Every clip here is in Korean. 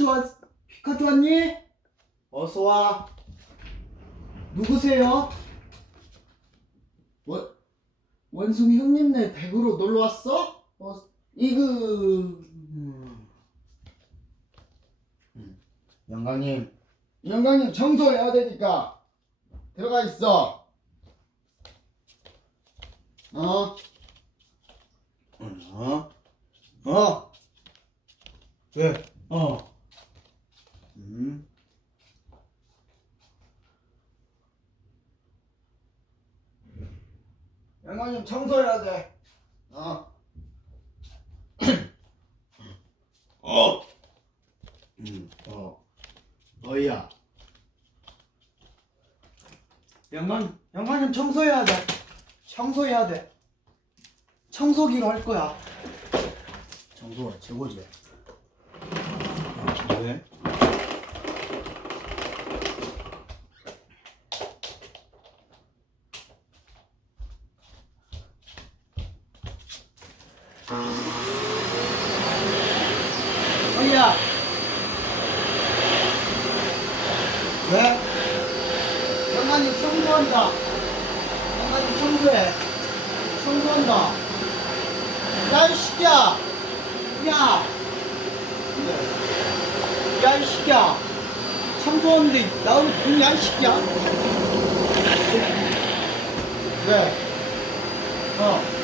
피카츄 왔, 피카츄 왔니? 어서 와. 누구세요? 원, 원숭이 형님네 댁으로 놀러 왔어? 어, 이그, 음. 음. 영광님, 영광님 청소해야 되니까 들어가 있어. 어? 어? 어? 왜? 어. 음. 영광님 청소해야 돼. 어. 어. 음. 어. 어이야. 영광 영광님 청소해야 돼. 청소해야 돼. 청소기로 할 거야. 청소가 최고지. 왜? 어이야. 왜? 영관님 청소한다. 영관님 청소해. 청소한다. 야, 이 새끼야. 야. 야, 이 새끼야. 청소하는데 나오는 분이야, 이 새끼야. 왜? 어.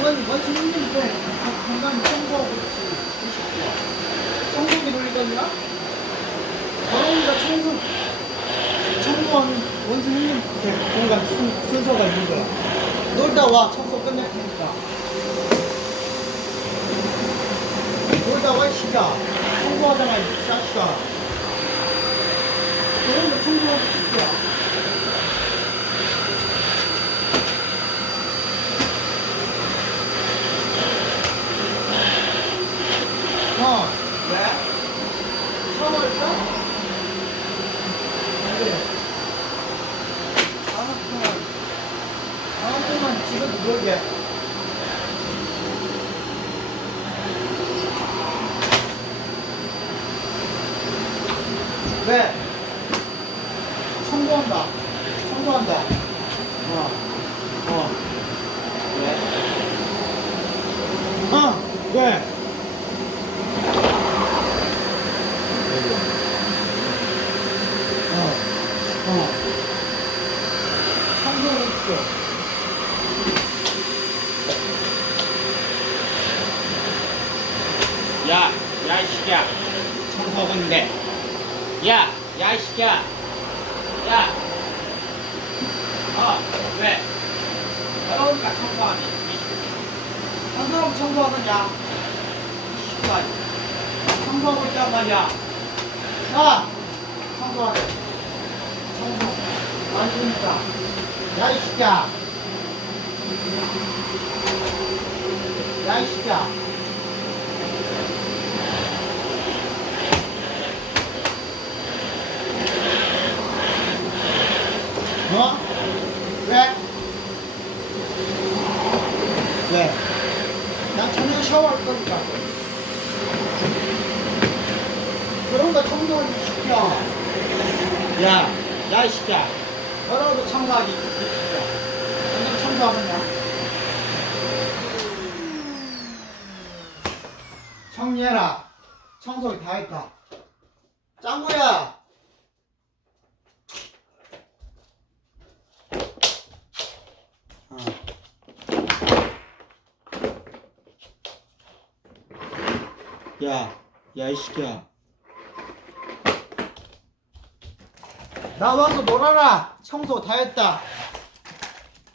영관님 원수 형님인데 건강히 청소하고 있지. 이 새끼야. 청소기 돌리거든요? 더러운가 청소, 청소하는 원수 형님한테 공간 순, 순서가 있는 거야. 놀다 와, 청소 끝낼 테니까. 놀다 와, 이 새끼야. 청소하잖아, 이 자식아. 그런 거 청소하고 싶야 어, 왜? 샤워할까? 안 그래. 다음 동안, 다음 동안 집에서 놀게. 왜? 청소한다. 청소한다. 어. 어. 왜? 어. 왜? 어. 어. 청소를 했어. 야, 야, 이 새끼야. 청소군데. 야, 야, 이 새끼야. 야. 어, 왜? 더러우니까 청소하니. 한 사람 청소하느냐? 씨발. 청소하고 있단 말이야. 야! 청소하래. 청소. 많이 주니까. 야, 이 새끼야. 야, 이 새끼야. 어? 왜? 왜? 난 청소 샤워할 거니까. 그런 거 청소하기 시켜. 야, 야, 이 새끼야. 너라도 청소하기 시켜. 완전 청소하겠냐? 정리해라. 청소기 다 했다. 짱구야! 야, 야, 이 새끼야. 나 와서 놀아라. 청소 다 했다.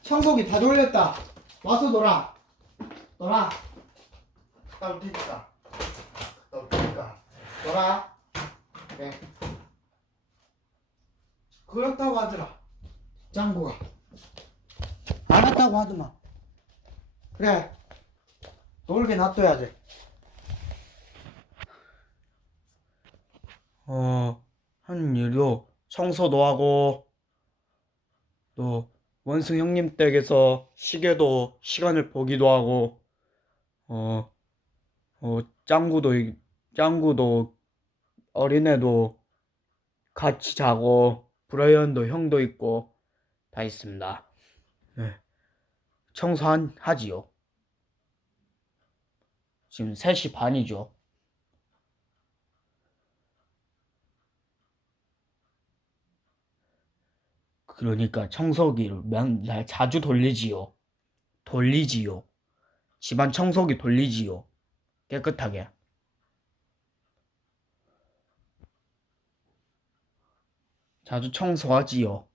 청소기 다 돌렸다. 와서 놀아. 놀아. 갔다 올 테니까. 갔다 올 테니까. 놀아. 그래. 그렇다고 하더라. 짱구가. 알았다고 하더만. 그래. 놀게 놔둬야지. 어, 한 일도 청소도 하고, 또, 원승 형님 댁에서 시계도 시간을 보기도 하고, 어, 어, 짱구도 이- 짱구도 어린애도 같이 자고 브라이언도 형도 있고 다 있습니다. 네. 청소한 하지요. 지금 3시 반이죠. 그러니까 청소기를 맨날 자주 돌리지요. 돌리지요. 집안 청소기 돌리지요. 깨끗하게. 자주 청소하지요.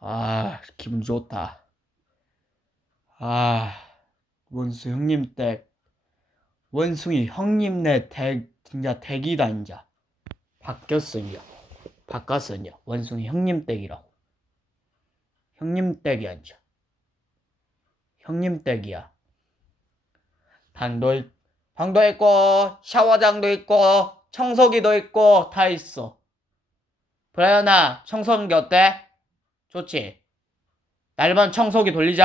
아, 기분 좋다. 아, 원수 형님 댁. 원숭이 형님네 댁, 진짜 댁이다, 인자. 바뀌었어요. 바꿨어요. 원숭이 형님 댁이라고. 형님 댁이 아니죠. 형님 댁이야. 방도, 있- 방도 있고, 샤워장도 있고, 청소기도 있고, 다 있어. 브라이언아, 청소기 어때? 좋지? 날밤 청소기 돌리자.